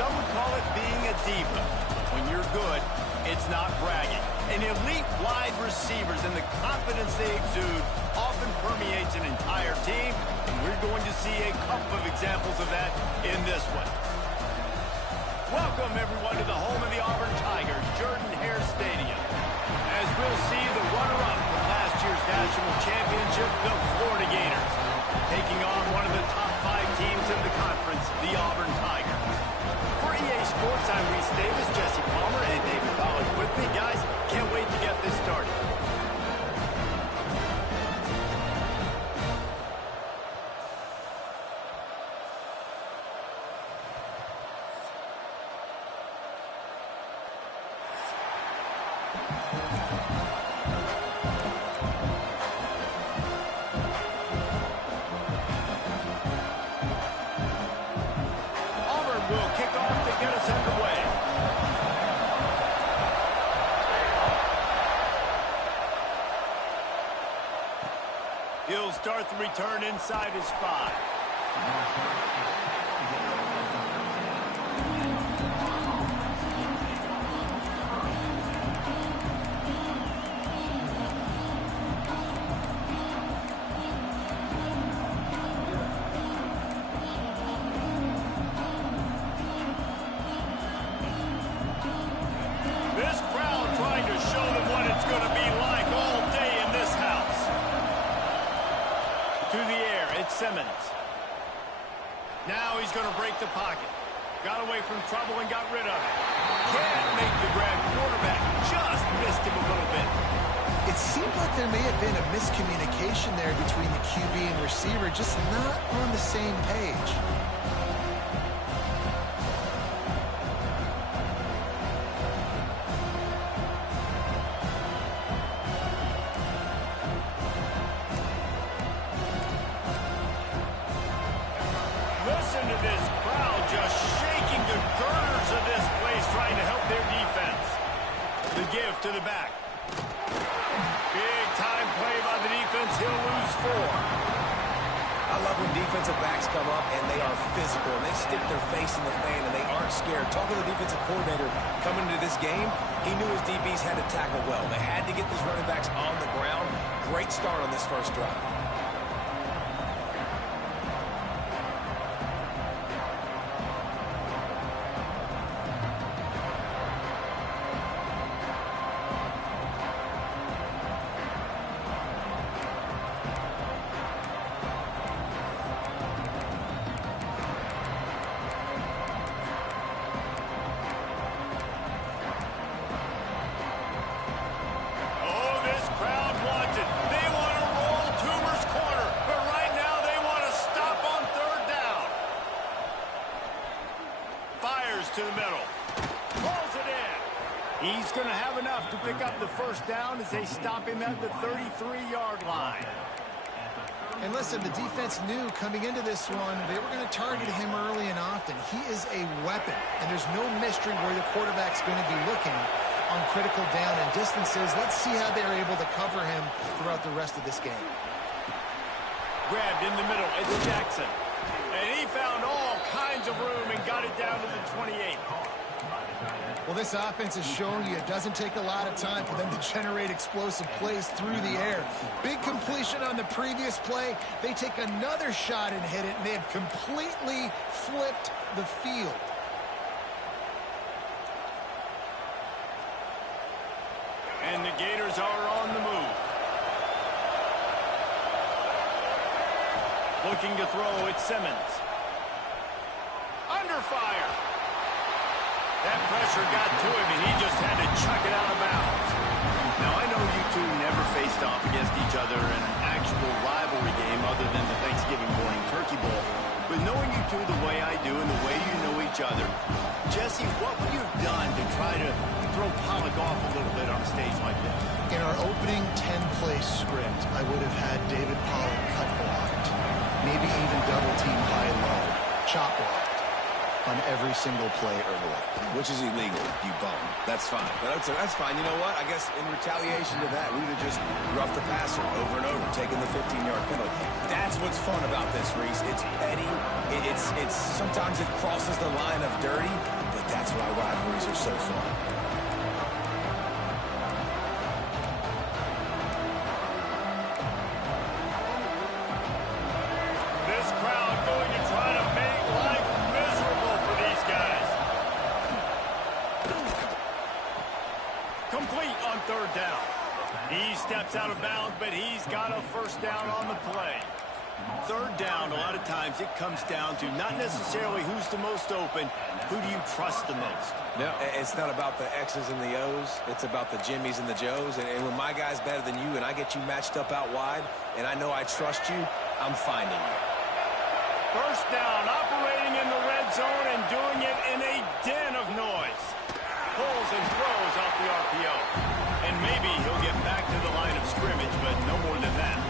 some would call it being a diva. When you're good, it's not bragging. And elite wide receivers and the confidence they exude often permeates an entire team, and we're going to see a couple of examples of that in this one. Welcome, everyone, to the home of the Auburn Tigers, Jordan-Hare Stadium. As we'll see the runner-up from last year's national championship, the Florida Gators, taking on one of the top 5 teams in the conference, the Auburn Tigers. For EA Sports, I'm Reese Davis, Jesse Palmer, and David Pollack with me. Guys, can't wait to get this started. Will kick off to get us underway. He'll start the return inside his 5. Simmons. Now he's going to break the pocket. Got away from trouble and got rid of it. Can't make the grab. Quarterback just missed him a little bit. It seemed like there may have been a miscommunication there between the QB and receiver, just not on the same page. Listen to this crowd just shaking the girders of this place, trying to help their defense. The give to the back. Big time play by the defense. He'll lose 4. I love when defensive backs come up and they are physical and they stick their face in the fan and they aren't scared. Talking to the defensive coordinator coming into this game, he knew his DBs had to tackle well. They had to get these running backs on the ground. Great start on this first drive. To the middle. Pulls it in. He's going to have enough to pick up the first down as they stop him at the 33-yard line. And listen, the defense knew coming into this one, they were going to target him early and often. He is a weapon, and there's no mystery where the quarterback's going to be looking on critical down and distances. Let's see how they're able to cover him throughout the rest of this game. Grabbed in the middle. It's Jackson. And he found all kinds of room and got it down to the 28. Well, this offense is showing you it doesn't take a lot of time for them to generate explosive plays through the air. Big completion on the previous play. They take another shot and hit it, and they have completely flipped the field. And the Gators are on the move. Looking to throw, it's Simmons. Under fire. That pressure got to him, and he just had to chuck it out of bounds. Now, I know you two never faced off against each other in an actual rivalry game other than the Thanksgiving morning Turkey Bowl. But knowing you two the way I do and the way you know each other, Jesse, what would you have done to try to throw Pollack off a little bit on a stage like this? In our opening 10-play script, I would have had David Pollack cut blocked. Maybe even double team high low, chop blocked. on every single play early. Which is illegal, you bum. That's fine. That's fine. You know what? I guess in retaliation to that, we would have just roughed the passer over and over, taking the 15-yard penalty. That's what's fun about this, Reese. It's petty. It's sometimes it crosses the line of dirty, but that's why rivalries are so fun. This crowd going to try to make life miserable for these guys. Complete on third down. He steps out of bounds, but he's got a first down on the play. Third down, a lot of times it comes down to not necessarily who's the most open, who do you trust the most? No, it's not about the X's and the O's. It's about the Jimmies and the Joes. And when my guy's better than you and I get you matched up out wide and I know I trust you, I'm finding you. First down, operating in the red zone and doing it in a den of noise. Pulls and throws off the RPO. And maybe he'll get back to the line of scrimmage, but no more than that.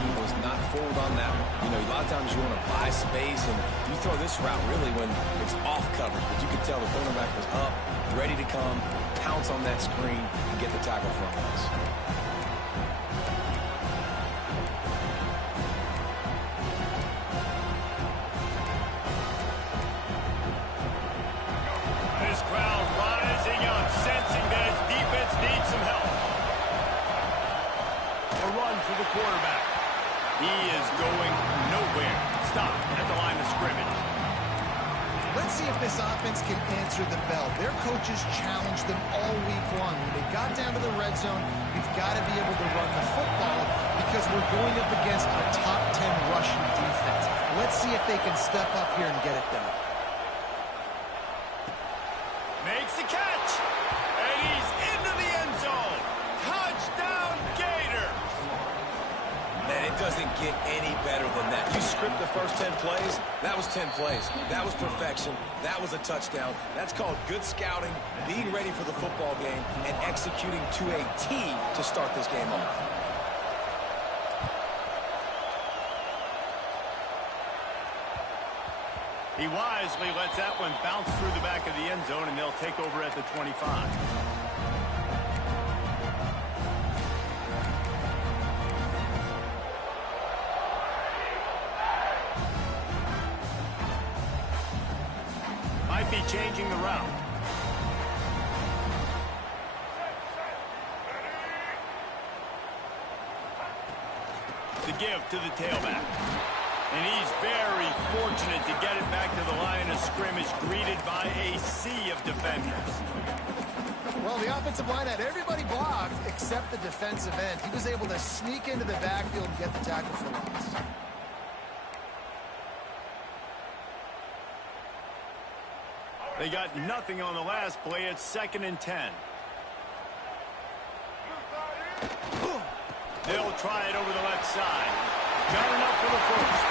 He was not fooled on that one. You know, a lot of times you want to buy space, and you throw this route really when it's off coverage. But you can tell the cornerback was up, ready to come, pounce on that screen, and get the tackle from us. This crowd rising up, sensing that its defense needs some help. A run for the quarterback. He is going nowhere. Stop at the line of scrimmage. Let's see if this offense can answer the bell. Their coaches challenged them all week long. When they got down to the red zone, we've got to be able to run the football because we're going up against a top 10 rushing defense. Let's see if they can step up here and get it done. Makes the catch. And he's into the end zone. Touchdown, Gators. Man, it doesn't get any better than that. You script the first 10 plays, that was 10 plays. That was perfection. That was a touchdown. That's called good scouting, being ready for the football game, and executing to a T to start this game off. He wisely lets that one bounce through the back of the end zone, and they'll take over at the 25. Might be changing the route. The give to the tailback. And he's very fortunate to get it back to the line of scrimmage, greeted by a sea of defenders. Well, the offensive line had everybody blocked except the defensive end. He was able to sneak into the backfield and get the tackle for loss. They got nothing on the last play. It's 2nd and 10. They'll try it over the left side. Got enough for the first.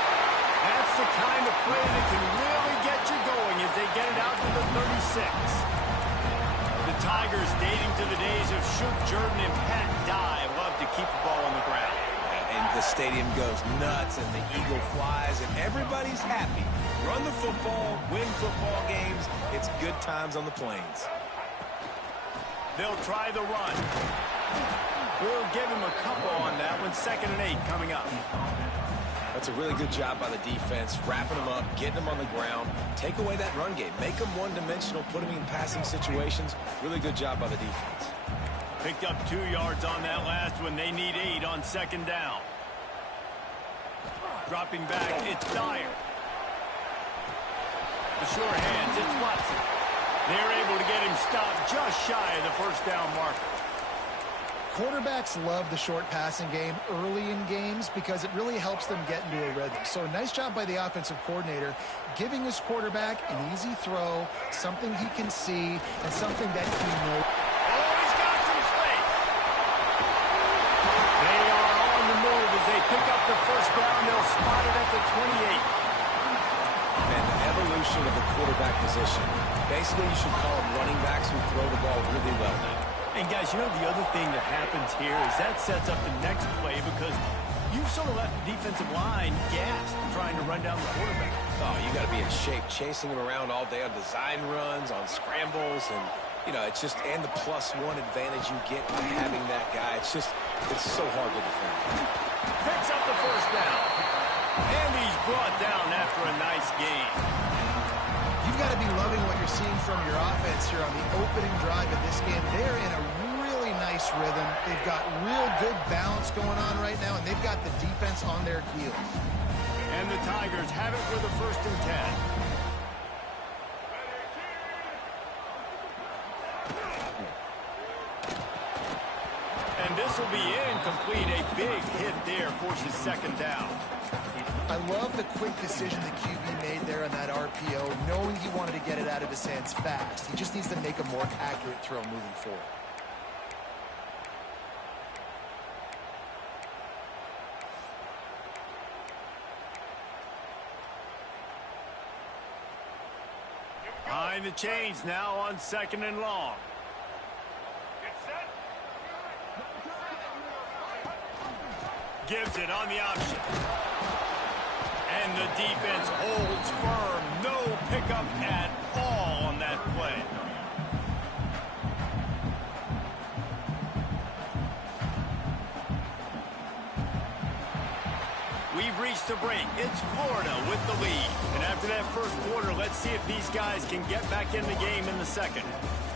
That's the kind of play that can really get you going as they get it out to the 36. The Tigers, dating to the days of Shook Jordan and Pat Dye, love to keep the ball on the ground. And the stadium goes nuts, and the eagle flies, and everybody's happy. Run the football, win football games. It's good times on the plains. They'll try the run. We'll give him a couple on that one. 2nd and 8 coming up. That's a really good job by the defense, wrapping them up, getting them on the ground. Take away that run game. Make them one-dimensional, put them in passing situations. Really good job by the defense. Picked up 2 yards on that last one. They need 8 on 2nd down. Dropping back, it's Dyer. The sure hands, it's Watson. They're able to get him stopped just shy of the first down marker. Quarterbacks love the short passing game early in games because it really helps them get into a rhythm. So a nice job by the offensive coordinator giving his quarterback an easy throw, something he can see, and something that he knows. Oh, he's got some space. They are on the move as they pick up the first down. They'll spot it at the 28. And the evolution of the quarterback position. Basically, you should call them running backs who throw the ball really well now. And guys, you know the other thing that happens here is that sets up the next play because you sort of left the defensive line gassed trying to run down the quarterback. Oh, you got to be in shape, chasing him around all day on design runs, on scrambles, and, you know, it's just, and the +1 advantage you get by having that guy. It's so hard to defend. Picks up the first down. And he's brought down after a nice game. You've got to be loving what you're seeing from your offense here on the opening drive of this game. They're in a really nice rhythm. They've got real good balance going on right now, and they've got the defense on their heels. And the Tigers have it with a 1st and 10. And this will be incomplete. A big hit there forces 2nd down. I love the quick decision the QB made there on that RPO, knowing he wanted to get it out of his hands fast. He just needs to make a more accurate throw moving forward. Behind the chains now on 2nd and long. Gives it on the option. And the defense holds firm. No pickup at all on that play. We've reached the break. It's Florida with the lead. And after that first quarter, let's see if these guys can get back in the game in the second.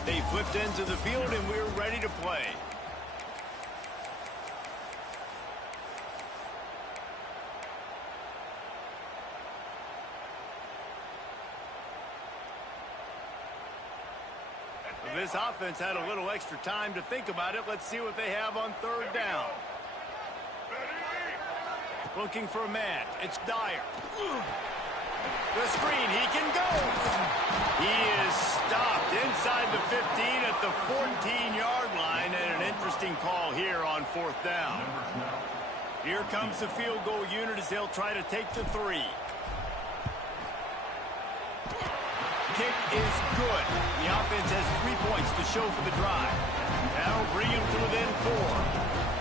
They flipped into the field, and we're ready to play. This offense had a little extra time to think about it. Let's see what they have on 3rd down. Looking for a man. It's Dyer. The screen. He can go. He is stopped inside the 15 at the 14-yard line. And an interesting call here on 4th down. Here comes the field goal unit as they'll try to take the 3. Kick is good. The offense has 3 points to show for the drive. That'll bring him to within 4.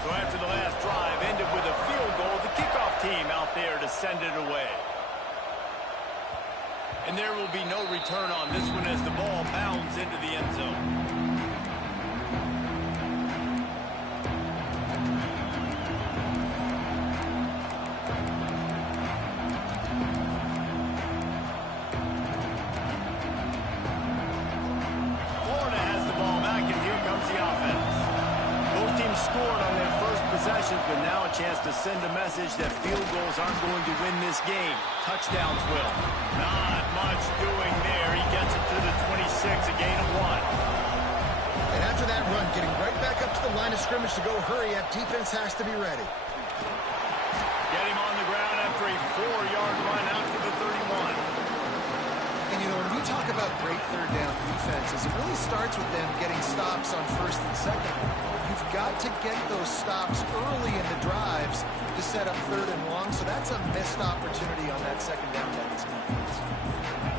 So after the last drive ended with a field goal, the kickoff team out there to send it away. And there will be no return on this one as the ball bounds into the end zone. Scored on their first possessions, but now a chance to send a message that field goals aren't going to win this game. Touchdowns will. Not much doing there. He gets it to the 26, a gain of 1. And after that run, getting right back up to the line of scrimmage to go hurry up, defense has to be ready. Get him on the ground after a 4-yard run out to the 31. And, you know, when we talk about great 3rd down defenses, it really starts with them getting stops on 1st and 2nd. You've got to get those stops early in the drives to set up 3rd and long, so that's a missed opportunity on that 2nd down by this defense.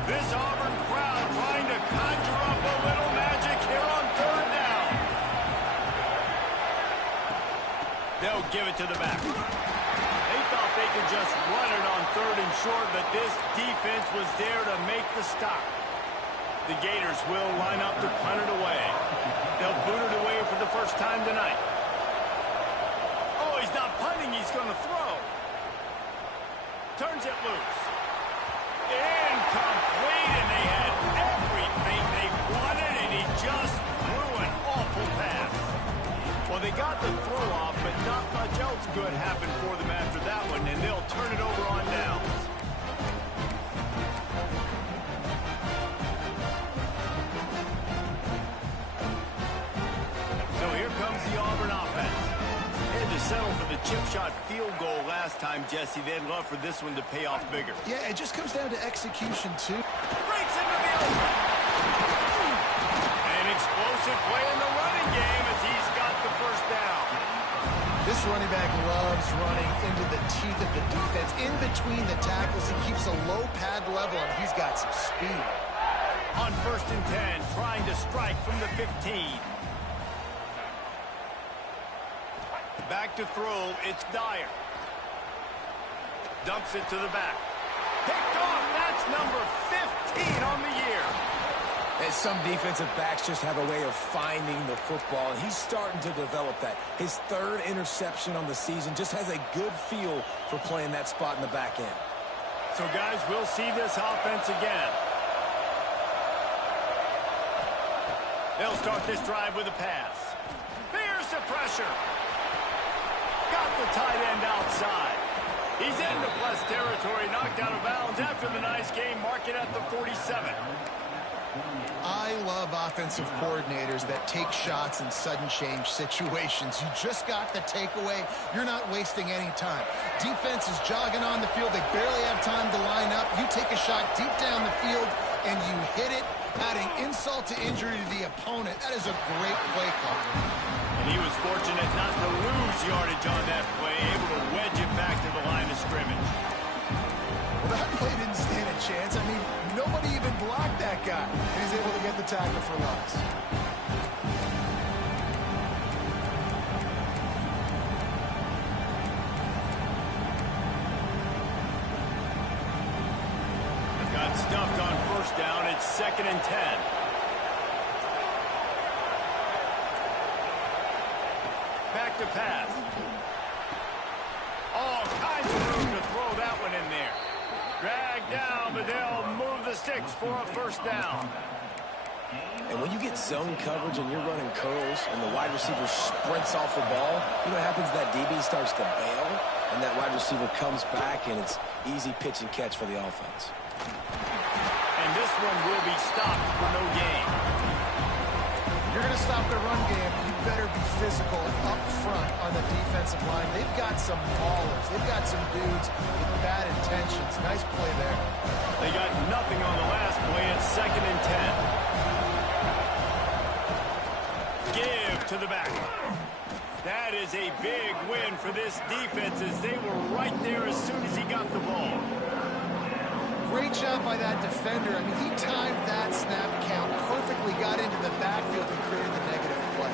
This Auburn crowd trying to conjure up a little magic here on 3rd down. They'll give it to the back. They thought they could just run it on 3rd and short, but this defense was there to make the stop. The Gators will line up to punt it away. They'll boot it away for the first time tonight. Oh, he's not punting. He's going to throw. Turns it loose. Incomplete, and they had everything they wanted, and he just threw an awful pass. Well, they got the throw off, but not much else good happened for them after that one, and they'll turn it over on downs. So here comes the Auburn offense. They had to settle for the chip shot field goal last time, Jesse. They'd love for this one to pay off bigger. Yeah, it just comes down to execution, too. Breaks into the open. An explosive play in the running game as he's got the first down. This running back loves running into the teeth of the defense. In between the tackles, he keeps a low pad level, and he's got some speed. On 1st and 10, trying to strike from the 15. Back to throw, it's Dyer. Dumps it to the back. Picked off, that's number 15 on the year. And some defensive backs just have a way of finding the football, and he's starting to develop that. His third interception on the season just has a good feel for playing that spot in the back end. So, guys, we'll see this offense again. They'll start this drive with a pass. Here's the pressure. Got the tight end outside. He's into plus territory, knocked out of bounds after the nice game. Mark it at the 47. I love offensive coordinators that take shots in sudden change situations. You just got the takeaway. You're not wasting any time. Defense is jogging on the field. They barely have time to line up. You take a shot deep down the field, and you hit it, adding insult to injury to the opponent. That is a great play call. And he was fortunate not to lose yardage on that play, able to wedge it back to the line of scrimmage. Well, that play didn't stand a chance. I mean, nobody even blocked that guy. And he's able to get the tackle for loss. Got stuffed on first down. It's 2nd and 10. Back to pass. All kinds of room to throw that one in there. Dragged down, but they'll move the sticks for a first down. And when you get zone coverage and you're running curls and the wide receiver sprints off the ball, you know what happens? That DB starts to bail, and that wide receiver comes back, and it's easy pitch and catch for the offense. And this one will be stopped for no gain. You're going to stop the run game. You better be physical up front on the defensive line. They've got some maulers. They've got some dudes with bad intentions. Nice play there. They got nothing on the last play. It's 2nd and 10. Give to the back. That is a big win for this defense as they were right there as soon as he got the ball. Great job by that defender. I mean, he timed that snap count perfectly, got into the backfield and created the negative play.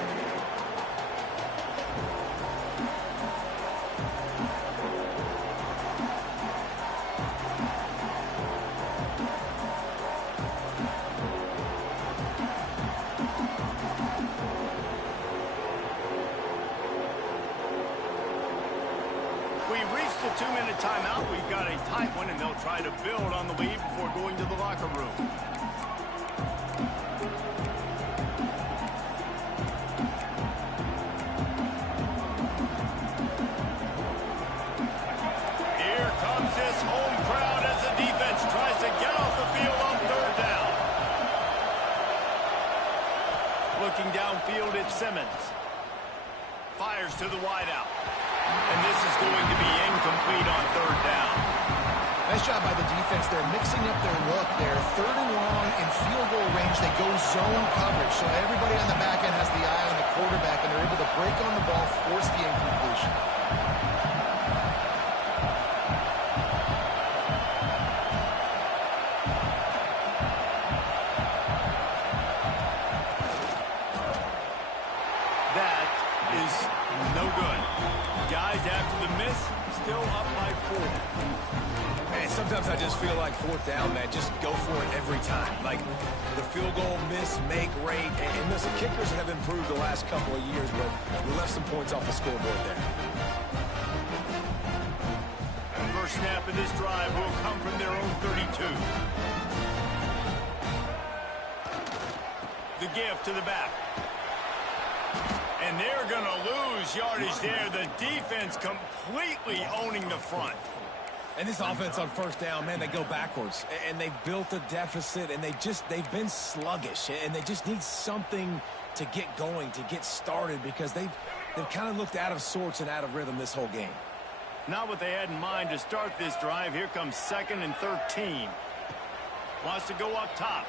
We've reached the 2-minute timeout. We've got a tight one, and they'll try to build on the lead before going to the locker room. Here comes this home crowd as the defense tries to get off the field on 3rd down. Looking downfield, it's Simmons. Fires to the wideout. And this is going to be incomplete on 3rd down. Nice job by the defense. They're mixing up their look there. 3rd and long in field goal range. They go zone coverage. So everybody on the back end has the eye on the quarterback, and they're able to break on the ball, force the incompletion. That is no good. Guys, after the miss, still up by 4. And sometimes I just feel like 4th down, man, just go for it every time. Like the field goal miss, make rate. And listen, kickers have improved the last couple of years, but we left some points off the scoreboard there. First snap of this drive will come from their own 32. The give to the back. And they're going to lose yardage there. The defense completely owning the front. And this offense on 1st down, man, they go backwards. And they've built a deficit, and they've been sluggish. And they just need something to get going, to get started, because they've kind of looked out of sorts and out of rhythm this whole game. Not what they had in mind to start this drive. Here comes 2nd and 13. Wants to go up top.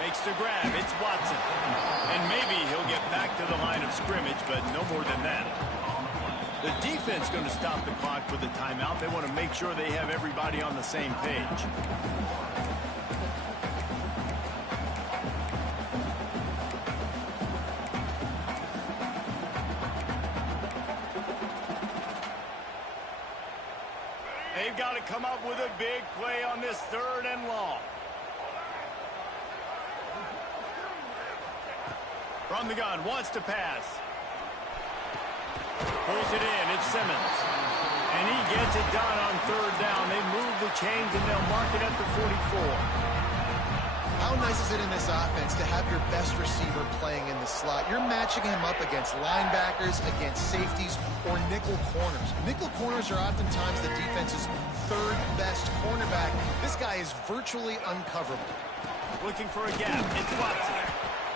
Makes the grab. It's Watson. And maybe he'll get back to the line of scrimmage, but no more than that. The defense going to stop the clock with the timeout. They want to make sure they have everybody on the same page. They've got it come up with a big play on this 3rd and long. From the gun, wants to pass. Pulls it in, it's Simmons. And he gets it done on 3rd down. They move the chains and they'll mark it at the 44. How nice is it in this offense to have your best receiver playing in the slot? You're matching him up against linebackers, against safeties, or nickel corners. Nickel corners are oftentimes the defense's 3rd best cornerback. This guy is virtually uncoverable. Looking for a gap, it's Watson.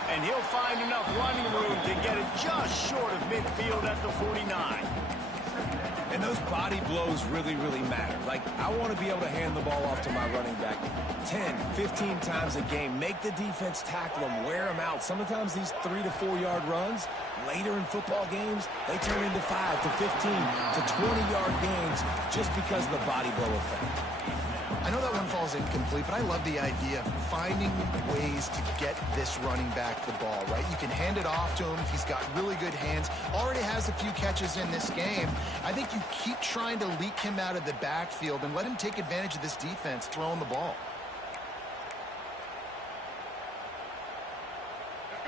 And he'll find enough running room to get it just short of midfield at the 49. And those body blows really, really matter. Like, I want to be able to hand the ball off to my running back 10, 15 times a game. Make the defense tackle them, wear them out. Sometimes these 3 to 4 yard runs, later in football games, they turn into 5 to 15 to 20-yard gains just because of the body blow effect. I know that one falls incomplete, but I love the idea of finding ways to get this running back the ball, right? You can hand it off to him. He's got really good hands. Already has a few catches in this game. I think you keep trying to leak him out of the backfield and let him take advantage of this defense throwing the ball.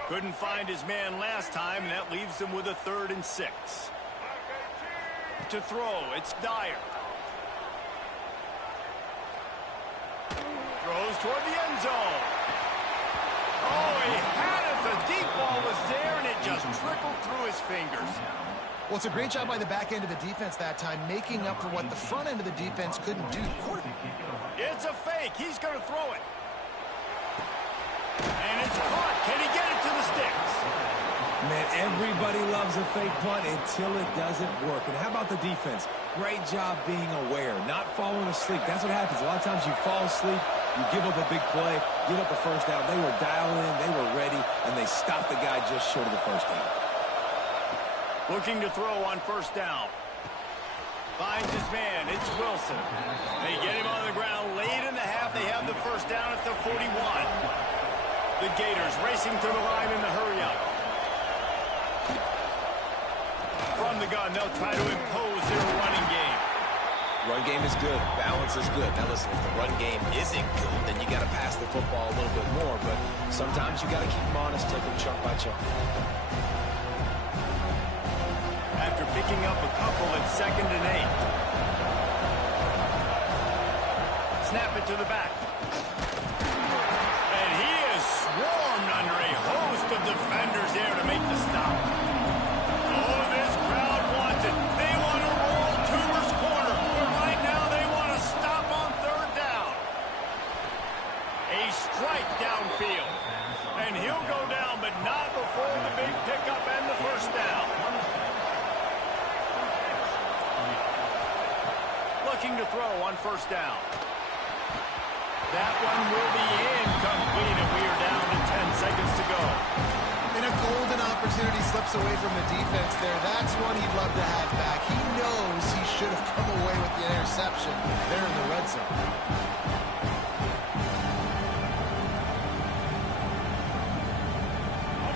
Couldn't find his man last time, and that leaves him with a 3rd and 6. To throw, it's Dyer. Throws toward the end zone. Oh, he had it. The deep ball was there, and it just trickled through his fingers. Well, it's a great job by the back end of the defense that time, making up for what the front end of the defense couldn't do. It's a fake. He's going to throw it. And it's caught. Can he get it to the sticks? Man, everybody loves a fake punt until it doesn't work. And how about the defense? Great job being aware, not falling asleep. That's what happens. A lot of times you fall asleep, you give up a big play, give up the 1st down. They were dialed in, they were ready, and they stopped the guy just short of the 1st down. Looking to throw on 1st down. Finds his man. It's Wilson. They get him on the ground late in the half. They have the 1st down at the 41. The Gators racing to the line in the hurry-up. From the gun, they'll try to impose their running game. Run game is good. Balance is good. Now, listen, if the run game isn't good, then you got to pass the football a little bit more. But sometimes you got to keep them honest, take them chunk by chunk. After picking up a couple at 2nd and 8. Snap it to the back. And he is swarmed under a host of defenders there to make the stop. Oh, this crowd wants it. They want to roll Toomer's corner. But right now they want to stop on 3rd down. A strike downfield. And he'll go down, but not before the big pickup and the 1st down. Looking to throw on 1st down. That one will be incomplete, and we are down to 10 seconds to go. And a golden opportunity slips away from the defense there. That's one he'd love to have back. He knows he should have come away with the interception there in the red zone.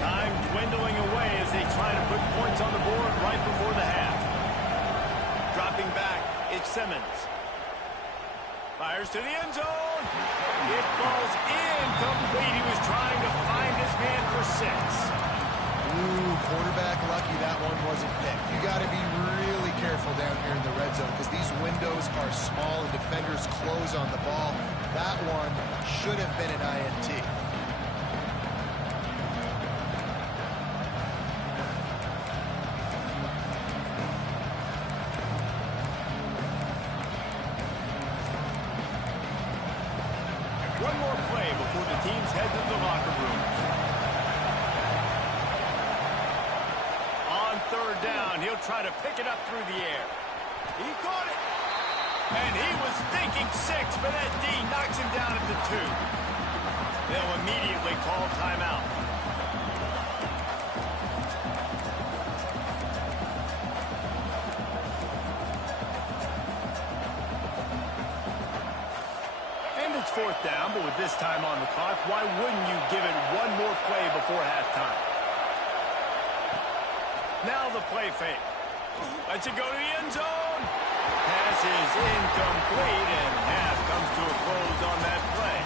Time dwindling away as they try to put points on the board right before the half. Dropping back, it's Simmons. Fires to the end zone. It falls incomplete. He was trying to find his man for 6. Ooh, quarterback lucky that one wasn't picked. You got to be really careful down here in the red zone because these windows are small and defenders close on the ball. That one should have been an INT. One more play before the teams head to the locker rooms. On 3rd down, he'll try to pick it up through the air. He caught it. And he was thinking 6, but that D knocks him down at the 2. They'll immediately call timeout. It's 4th down, but with this time on the clock, why wouldn't you give it one more play before halftime? Now the play fake. Lets it go to the end zone. Pass is incomplete, and half comes to a close on that play.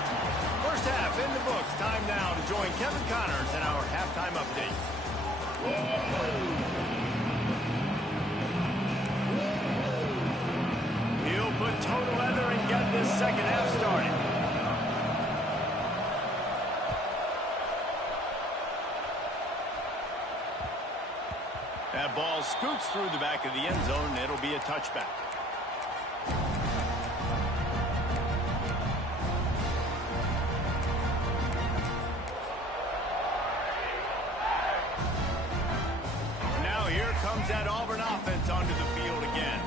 First half in the books. Time now to join Kevin Connors in our halftime update. He'll put total leather and get this second half started. That ball scoots through the back of the end zone, and it'll be a touchback. Now here comes that Auburn offense onto the field again.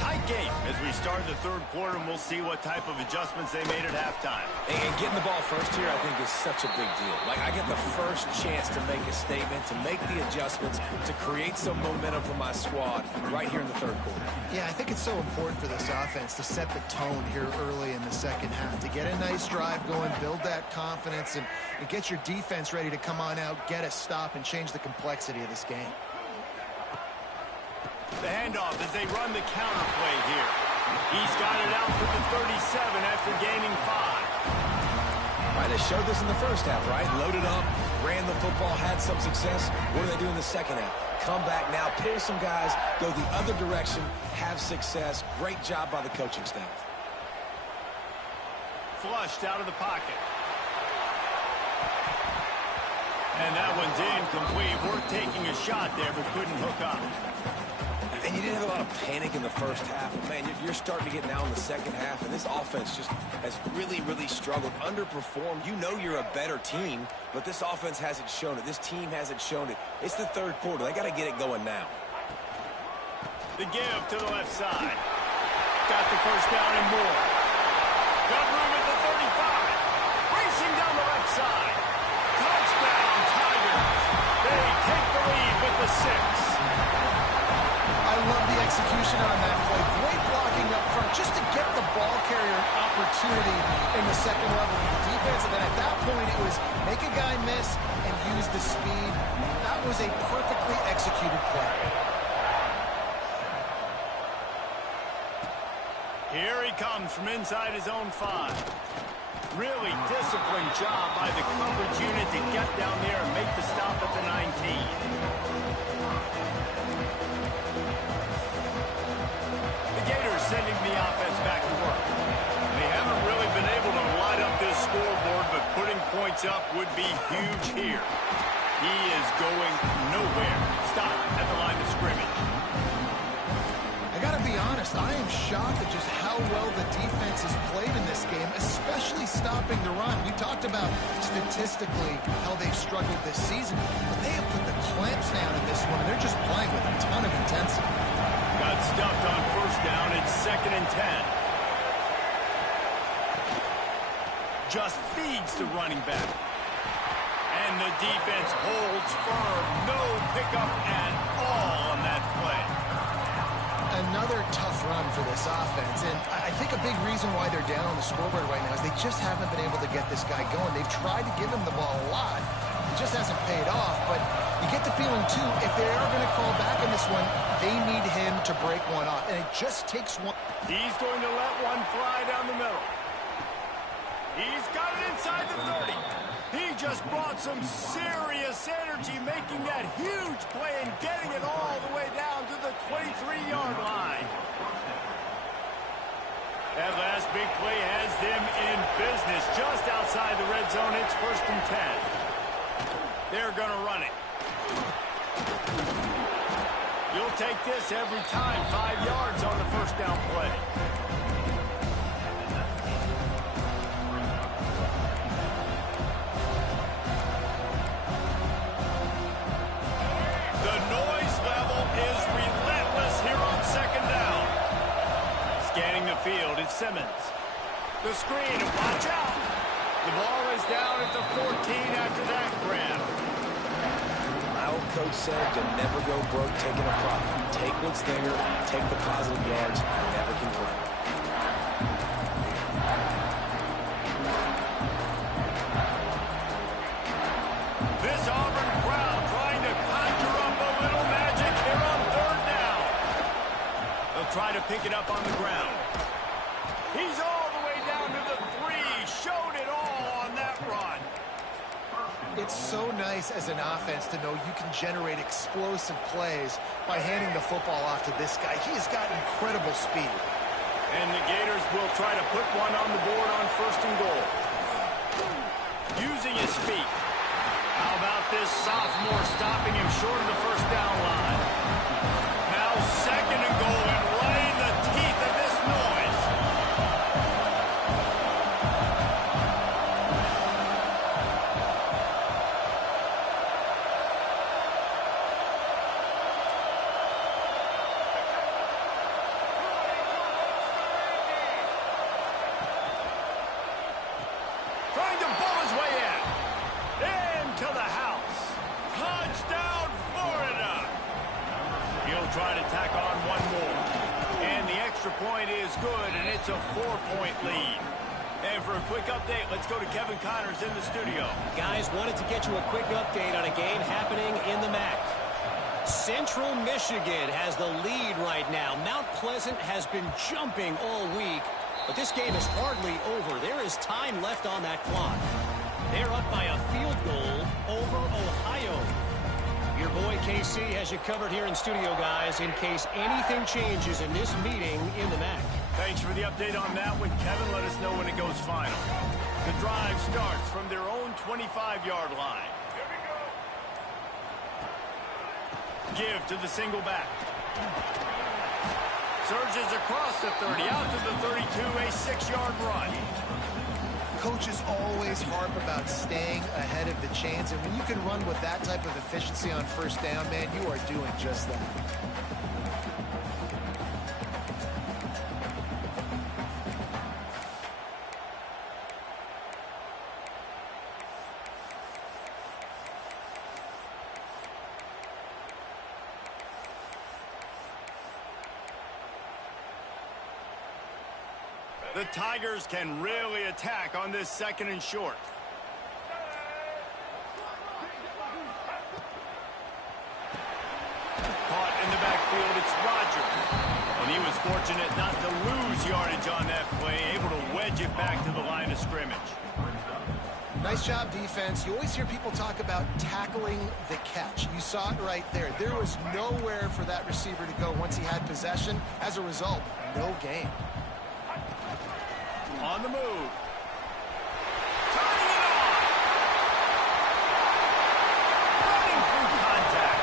Tight game as we start the third quarter, and we'll see what type of adjustments they made at halftime. And getting the ball first here, I think, is such a big deal. Like, I get the first chance to make a statement, to make the adjustments, to create some momentum for my squad right here in the third quarter. Yeah, I think it's so important for this offense to set the tone here early in the second half, to get a nice drive going, build that confidence, and get your defense ready to come on out, get a stop, and change the complexity of this game. The handoff as they run the counter play here. He's got it out to the 37 after gaining 5. Right, they showed this in the first half, right? Loaded up, ran the football, had some success. What do they do in the second half? Come back now, pull some guys, go the other direction, have success. Great job by the coaching staff. Flushed out of the pocket. And that one's incomplete. Worth taking a shot there, but couldn't hook up. And you didn't have a lot of panic in the first half. Man, you're starting to get now in the second half, and this offense just has really, really struggled, underperformed. You know you're a better team, but this offense hasn't shown it. This team hasn't shown it. It's the third quarter. They got to get it going now. The give to the left side. Got the first down and more. Got room at the 35. Racing down the left side. Touchdown, Tigers. They take the lead with the 6. I love the execution on that play. Great blocking up front just to get the ball carrier opportunity in the second level of the defense. And then at that point, it was make a guy miss and use the speed. That was a perfectly executed play. Here he comes from inside his own 5. Really disciplined job by the coverage unit to get down there and make the stop at the 19. Sending the offense back to work. They haven't really been able to light up this scoreboard, but putting points up would be huge here. He is going nowhere. Stop at the line of scrimmage. I got to be honest, I am shocked at just how well the defense has played in this game, especially stopping the run. We talked about statistically how they've struggled this season, but they have put the clamps down in this one, and they're just playing with a ton of intensity. Got stuffed on first down. It's 2nd and 10. Just feeds the running back. And the defense holds firm. No pickup at all on that play. Another tough run for this offense. And I think a big reason why they're down on the scoreboard right now is they just haven't been able to get this guy going. They've tried to give him the ball a lot. It just hasn't paid off. But you get the feeling, too, if they are going to call back in this one, they need him to break one off. And it just takes one. He's going to let one fly down the middle. He's got it inside the 30. He just brought some serious energy, making that huge play and getting it all the way down to the 23-yard line. That last big play has them in business just outside the red zone. It's 1st and 10. They're going to run it. You'll take this every time. 5 yards on the first down play. The noise level is relentless here on 2nd down. Scanning the field, it's Simmons. The screen, and watch out. The ball is down at the 14 after that grab. My old coach said you'll never go broke taking a profit. Take what's there, take the positive yards, never complain. This Auburn crowd trying to conjure up a little magic here on 3rd down. They'll try to pick it up on the ground. He's all the way down to the 3. Showed it all on that run. It's so nice as an offense to know you can generate explosive plays by handing the football off to this guy. He has got incredible speed. And the Gators will try to put one on the board on 1st and goal. Using his feet. How about this sophomore stopping him short of the 1st down line? Now 2nd and goal, and right in the teeth of this noise. Trying to pull his way in. Into the house. Touchdown, Florida. He'll try to tack on one more. And the extra point is good, and it's a 4-point lead. And for a quick update, let's go to Kevin Connors in the studio. Guys, wanted to get you a quick update on a game happening in the MAC. Central Michigan has the lead right now. Mount Pleasant has been jumping all week, but this game is hardly over. There is time left on that clock. They're up by a field goal over Ohio. Your boy KC has you covered here in studio, guys, in case anything changes in this meeting in the MAC. Thanks for the update on that one, Kevin. Let us know when it goes final. The drive starts from their own 25-yard line. Give to the single back. Surges across the 30, out to the 32, a 6-yard run. Coaches always harp about staying ahead of the chains, and when you can run with that type of efficiency on 1st down, man, you are doing just that. The Tigers can really attack on this 2nd and short. Caught in the backfield, it's Rogers. And he was fortunate not to lose yardage on that play, able to wedge it back to the line of scrimmage. Nice job, defense. You always hear people talk about tackling the catch. You saw it right there. There was nowhere for that receiver to go once he had possession. As a result, no gain. On the move. Turning it on. Running through contact.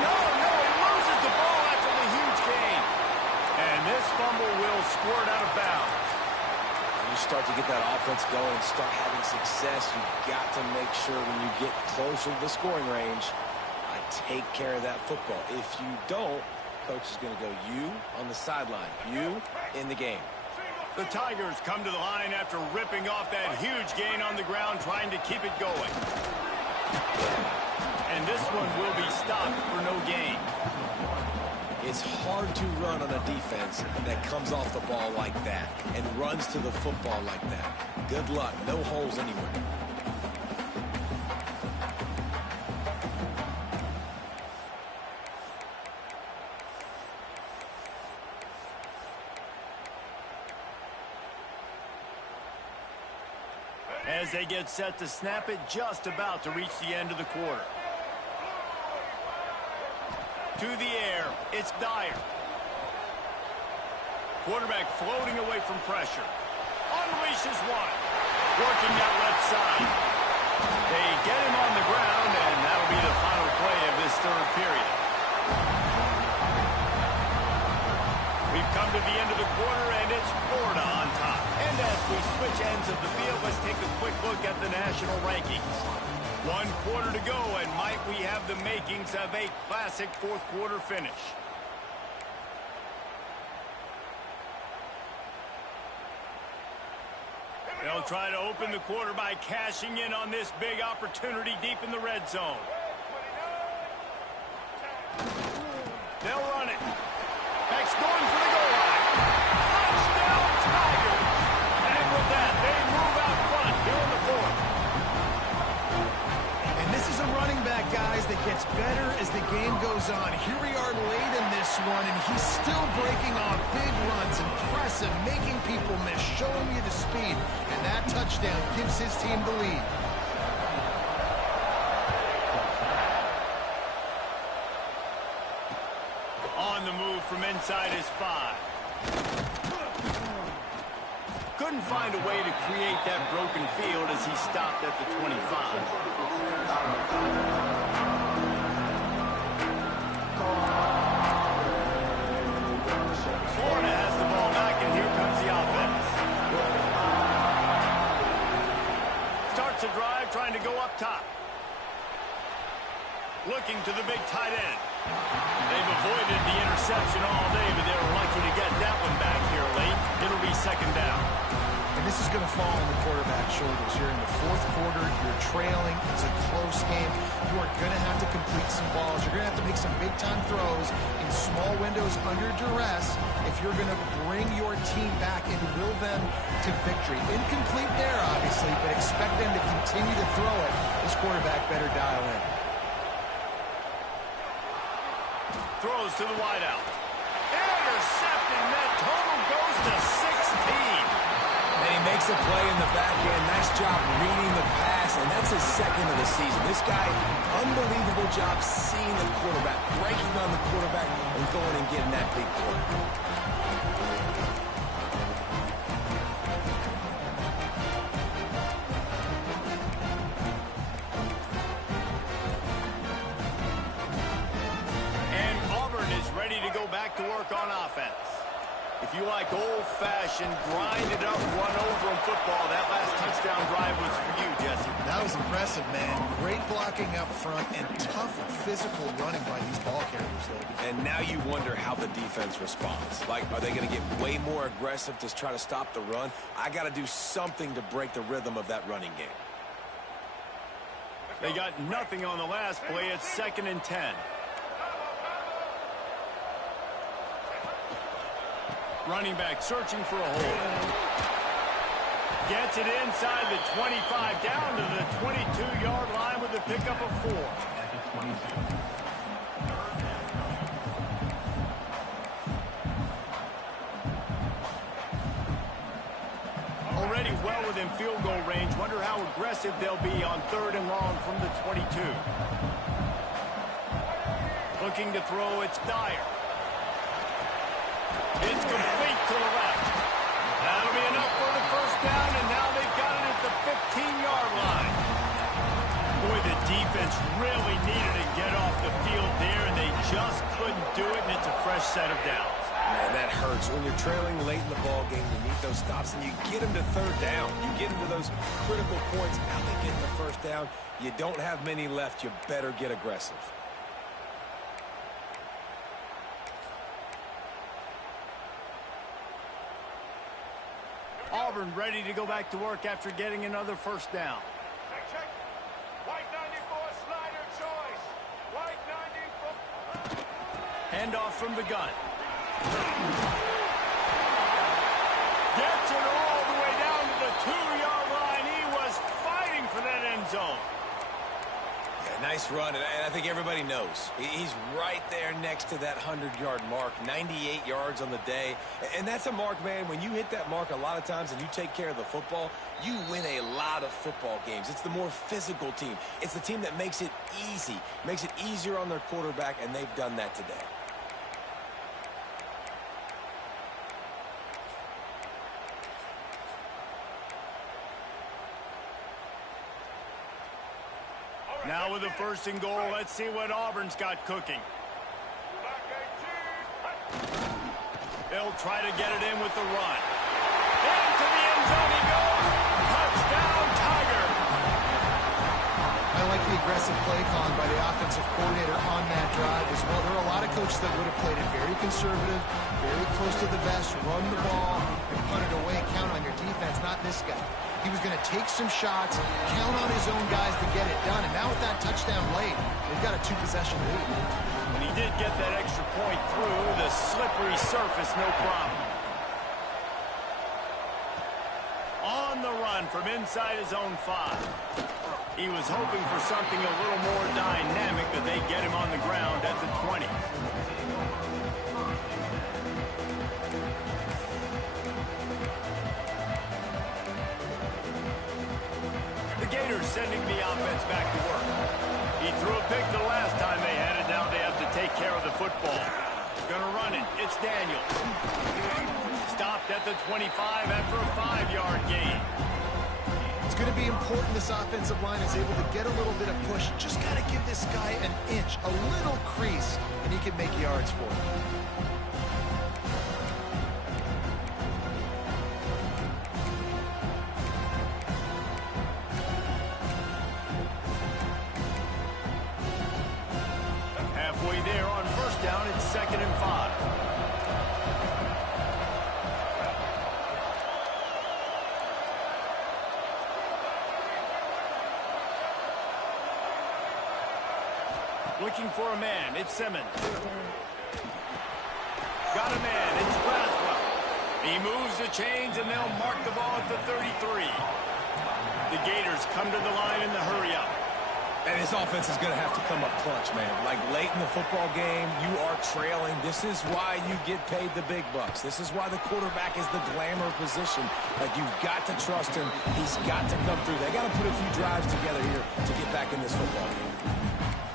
No, he loses the ball after the huge gain. And this fumble will squirt out of bounds. When you start to get that offense going and start having success, you've got to make sure when you get closer to the scoring range, take care of that football. If you don't, coach is going to go you on the sideline, you in the game. The Tigers come to the line after ripping off that huge gain on the ground, trying to keep it going. And this one will be stopped for no gain. It's hard to run on a defense that comes off the ball like that and runs to the football like that. Good luck. No holes anywhere. As they get set to snap it, just about to reach the end of the quarter. To the air, it's Dyer. Quarterback floating away from pressure. Unleashes one. Working that left side. They get him on the ground, and that'll be the final play of this 3rd period. We've come to the end of the quarter, and it's Florida on top. And as we switch ends of the field, let's take a quick look at the national rankings. 1 quarter to go, and might we have the makings of a classic 4th quarter finish. They'll try to open the quarter by cashing in on this big opportunity deep in the red zone. They'll run it. Beck's going for the goal line. Touchdown, Tigers! And with that, they move out front here in the 4th. And this is a running back, guys, that gets better as the game goes on. Here we are late in this one, and he's still breaking off big runs, impressive, making people miss, showing you the speed, and that touchdown gives his team the lead. On the move from inside his 5. Couldn't find a way to create that broken field as he stopped at the 25. Florida has the ball back, and here comes the offense. Starts a drive trying to go up top. Looking to the big tight end. They've avoided the interception all day, but they were lucky to get that one back here late. It'll be second down. And this is going to fall on the quarterback's shoulders. You're in the fourth quarter. You're trailing. It's a close game. You are going to have to complete some balls. You're going to have to make some big-time throws in small windows under duress if you're going to bring your team back and will them to victory. Incomplete there, obviously, but expect them to continue to throw it. This quarterback better dial in. Throws to the wideout. Intercepted, and that total goes to 16. And he makes a play in the back end. Nice job reading the pass, and that's his second of the season. This guy, unbelievable job seeing the quarterback, breaking on the quarterback, and going and getting that big play. Ready to go back to work on offense. If you like old-fashioned, grind-it-up, run-over football, that last touchdown drive was for you, Jesse. That was impressive, man. Great blocking up front and tough physical running by these ball carriers, though. And now you wonder how the defense responds. Like, are they going to get way more aggressive to try to stop the run? I got to do something to break the rhythm of that running game. They got nothing on the last play. It's 2nd and 10. Running back searching for a hole. Gets it inside the 25, down to the 22-yard line with the pickup of 4. Already well within field goal range. Wonder how aggressive they'll be on 3rd and long from the 22. Looking to throw, it's Dyer. It's complete to the left. That'll be enough for the first down, and now they've got it at the 15-yard line. Boy, the defense really needed to get off the field there, and they just couldn't do it, and it's a fresh set of downs. Man, that hurts. When you're trailing late in the ball game, you need those stops, and you get them to 3rd down. You get them to those critical points. Now they get the first down. You don't have many left. You better get aggressive. Auburn ready to go back to work after getting another first down. Check. White 94 slider choice. White 94. Handoff from the gun. Gets it all the way down to the 2-yard line. He was fighting for that end zone. Yeah, nice run, and I think everybody knows. He's right there next to that 100-yard mark, 98 yards on the day. And that's a mark, man. When you hit that mark a lot of times and you take care of the football, you win a lot of football games. It's the more physical team. It's the team that makes it easy, makes it easier on their quarterback, and they've done that today. Now with the 1st and goal, let's see what Auburn's got cooking. They'll try to get it in with the run. Into the end zone he goes. Touchdown, Tiger. I like the aggressive play calling by the offensive coordinator on that drive as well. There are a lot of coaches that would have played it very conservative, very close to the vest, run the ball, and punt it away, count on your defense, not this guy. He was going to take some shots, count on his own guys to get it done. And now with that touchdown late, they've got a 2-possession lead. And he did get that extra point through the slippery surface, no problem. On the run from inside his own 5. He was hoping for something a little more dynamic, but they get him on the ground at the 20. Gators sending the offense back to work. He threw a pick the last time they had it. Now they have to take care of the football. Gonna run it. It's Daniels. Stopped at the 25 after a 5-yard gain. It's going to be important this offensive line is able to get a little bit of push. Just got to give this guy an inch, a little crease, and he can make yards for it. Halfway there on first down, it's 2nd and 5. Looking for a man, it's Simmons. Got a man, it's Braswell. He moves the chains and they'll mark the ball at the 33. The Gators come to the line in the hurry-up. And this offense is going to have to come up clutch, man. Like late in the football game, you are trailing. This is why you get paid the big bucks. This is why the quarterback is the glamour position. Like, you've got to trust him. He's got to come through. They got to put a few drives together here to get back in this football game.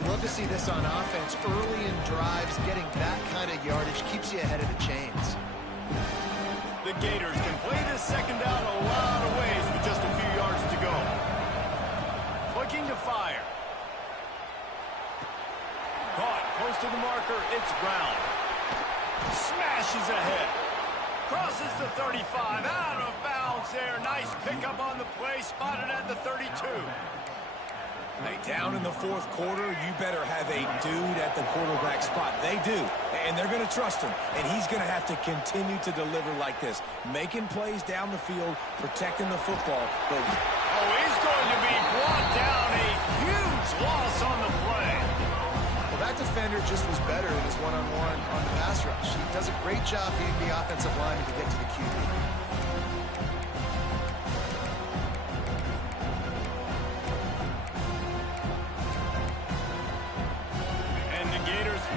Love to see this on offense. Early in drives, getting that kind of yardage keeps you ahead of the chains. The Gators can play this second down a lot of ways with just a few yards to go. Looking to fire. Caught close to the marker. It's Brown. Smashes ahead. Crosses the 35. Out of bounds there. Nice pickup on the play. Spotted at the 32. Hey, down in the fourth quarter, you better have a dude at the quarterback spot. They do, and they're going to trust him. And he's going to have to continue to deliver like this, making plays down the field, protecting the football. But he's going to be brought down. A huge loss on the play. Well, that defender just was better in his one-on-one on the pass rush. He does a great job being the offensive lineman to get to the QB.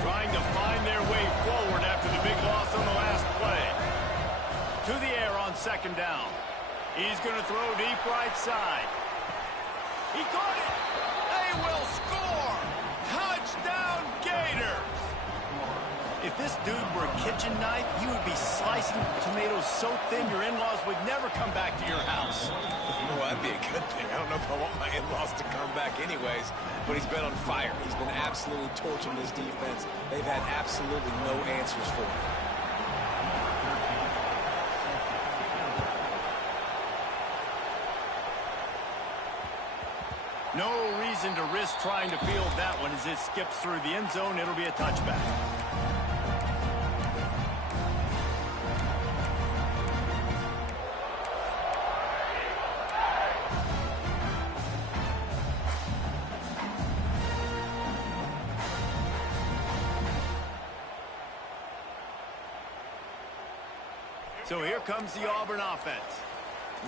Trying to find their way forward after the big loss on the last play. To the air on second down. He's going to throw deep right side. He caught it. They will score. Touchdown, Gators. If this dude were a kitchen knife, you would be slicing tomatoes so thin your in-laws would never come back to your house. Well, that'd be a good thing. I don't know if I want my in-laws to come back anyways, but he's been on fire. He's been absolutely torching this defense. They've had absolutely no answers for him. No reason to risk trying to field that one as it skips through the end zone. It'll be a touchback. So here comes the Auburn offense.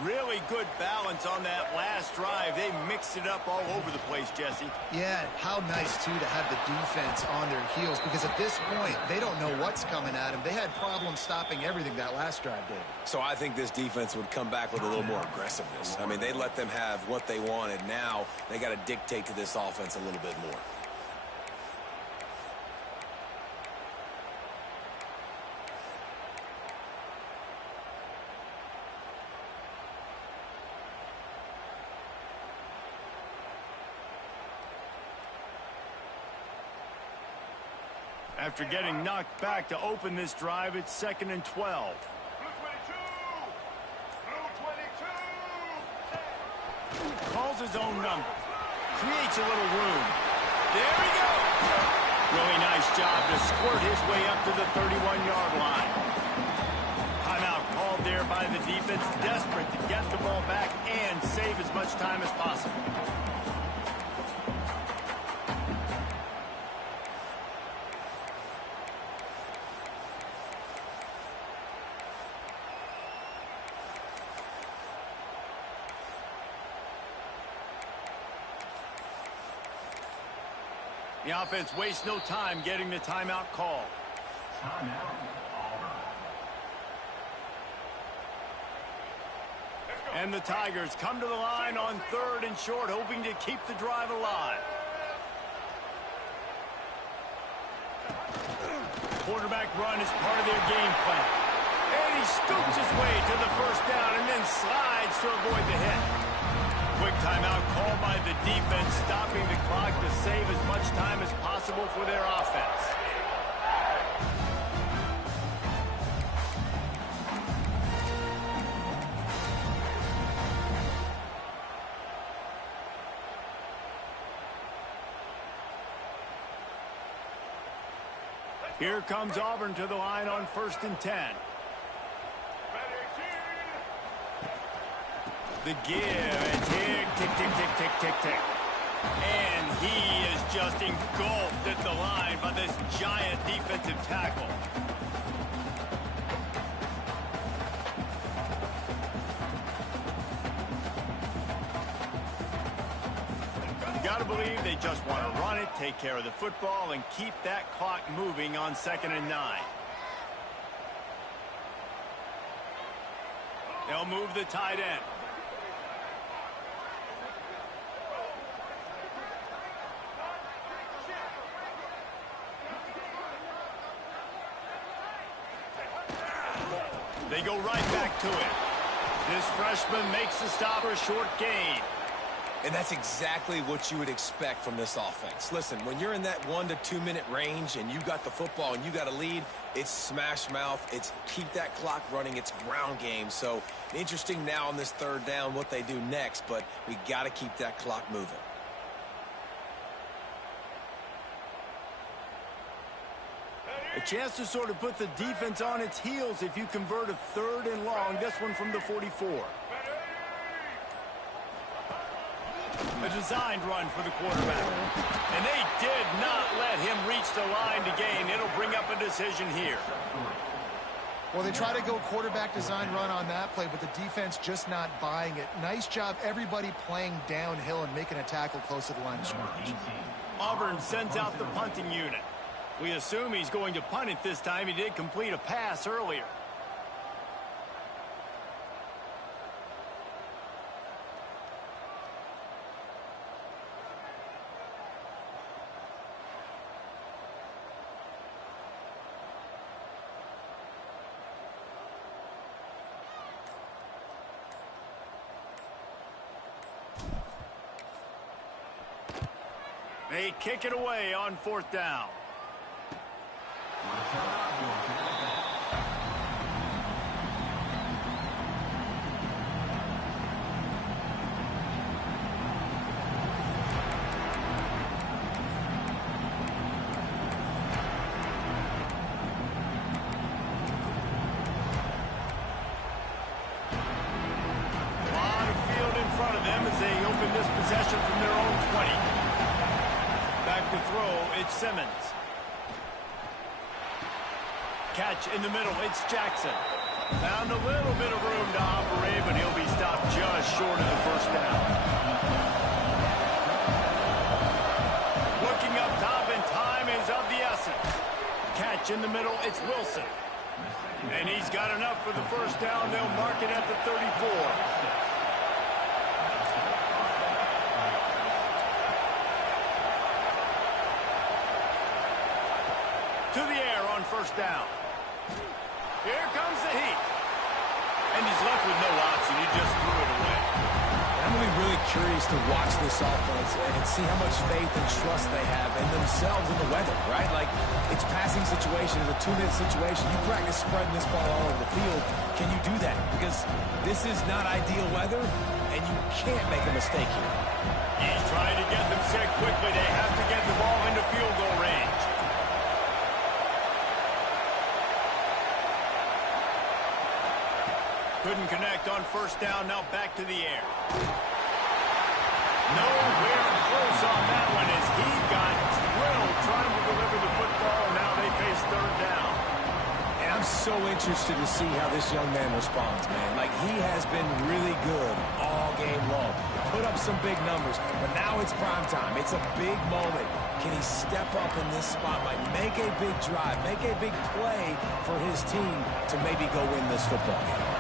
Really good balance on that last drive. They mixed it up all over the place, Jesse. Yeah, how nice, too, to have the defense on their heels, because at this point, they don't know what's coming at them. They had problems stopping everything that last drive did. So I think this defense would come back with a little more aggressiveness. I mean, they let them have what they wanted. Now they got to dictate to this offense a little bit more. After getting knocked back to open this drive, it's 2nd and 12. Blue 22. Blue 22. Calls his own number. Creates a little room. There he goes. Really nice job to squirt his way up to the 31-yard line. Timeout called there by the defense, desperate to get the ball back and save as much time as possible. The offense wastes no time getting the timeout call. And the Tigers come to the line on 3rd and short, hoping to keep the drive alive. Quarterback run is part of their game plan. And he scoops his way to the first down and then slides to avoid the hit. Quick timeout called by the defense, stopping the clock to save as much time as possible for their offense. Here comes Auburn to the line on 1st and 10. The give, and tick, tick, tick, tick, tick, tick, tick. And he is just engulfed at the line by this giant defensive tackle. You got to believe they just want to run it, take care of the football, and keep that clock moving on 2nd and 9. They'll move the tight end. They go right back to it. This freshman makes the stop for a short gain. And that's exactly what you would expect from this offense. Listen, when you're in that 1 to 2 minute range and you got the football and you got a lead, it's smash mouth, it's keep that clock running, it's ground game. So interesting now on this 3rd down what they do next, but we got to keep that clock moving. A chance to sort of put the defense on its heels if you convert a 3rd and long. This one from the 44. A designed run for the quarterback. And they did not let him reach the line to gain. It'll bring up a decision here. Well, they try to go quarterback design run on that play, but the defense just not buying it. Nice job, everybody playing downhill and making a tackle close to the line of scrimmage. Auburn sends out the punting unit. We assume he's going to punt it this time. He did complete a pass earlier. They kick it away on 4th down. Simmons. Catch in the middle. It's Jackson. Found a little bit of room to operate, but he'll be stopped just short of the first down. Looking up top, and time is of the essence. Catch in the middle. It's Wilson. And he's got enough for the first down. They'll mark it at the 34. To the air on first down. Here comes the heat. And he's left with no option. He just threw it away. I'm going to be really curious to watch this offense and see how much faith and trust they have in themselves and the weather, right? Like, it's passing situation, it's a 2-minute situation. You practice spreading this ball all over the field. Can you do that? Because this is not ideal weather, and you can't make a mistake here. He's trying to get them set quickly. They have to get the ball into field goal range. Couldn't connect on first down. Now back to the air. Nowhere close on that one as he got drilled trying to deliver the football. Now they face 3rd down. And I'm so interested to see how this young man responds, man. Like, he has been really good all game long. Put up some big numbers, but now it's prime time. It's a big moment. Can he step up in this spot, like make a big drive, make a big play for his team to maybe go win this football game?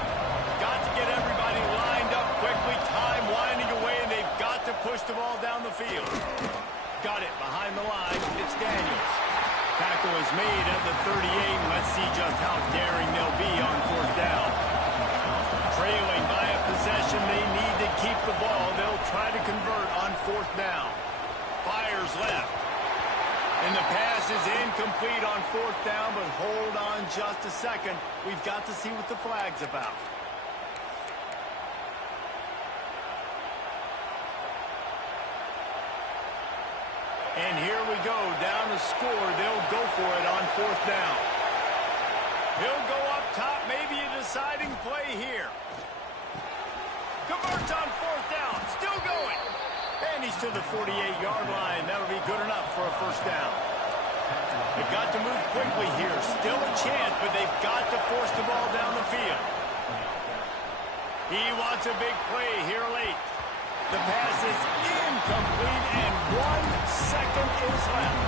Got to get everybody lined up field. Got it behind the line. It's Daniels. Tackle is made at the 38. Let's see just how daring they'll be on fourth down. Trailing by a possession, they need to keep the ball. They'll try to convert on fourth down. Fires left. And the pass is incomplete on fourth down, but hold on just a second. We've got to see what the flag's about. And here we go, down the score. They'll go for it on fourth down. He'll go up top, maybe a deciding play here. Converts on fourth down, still going. And he's to the 48-yard line. That'll be good enough for a first down. They've got to move quickly here. Still a chance, but they've got to force the ball down the field. He wants a big play here late. The pass is incomplete, and 1 second is left.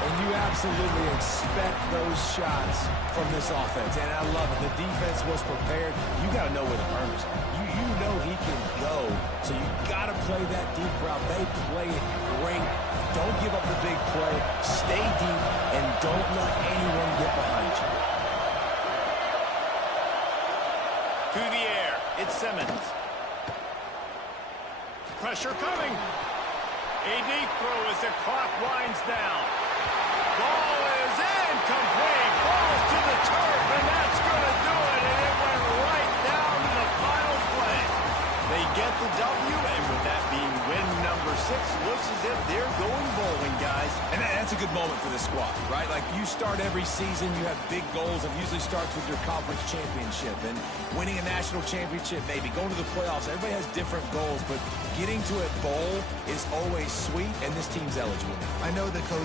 And you absolutely expect those shots from this offense. And I love it. The defense was prepared. You got to know where the burners are. You know he can go. So you got to play that deep route. They play it great. Don't give up the big play. Stay deep, and don't let anyone get behind you. To the air. It's Simmons. Pressure coming. A deep throw as the clock winds down. Ball is incomplete. Falls to the turf, and that's going to do it. And it went right down to the final play. They get the W, and with that being win number 6, looks as if they're going bowling, guys. And that's a good moment for this squad, right? Like, you start every season, you have big goals. It usually starts with your conference championship and winning a national championship, maybe going to the playoffs. Everybody has different goals, but getting to a bowl is always sweet, and this team's eligible. I know the coach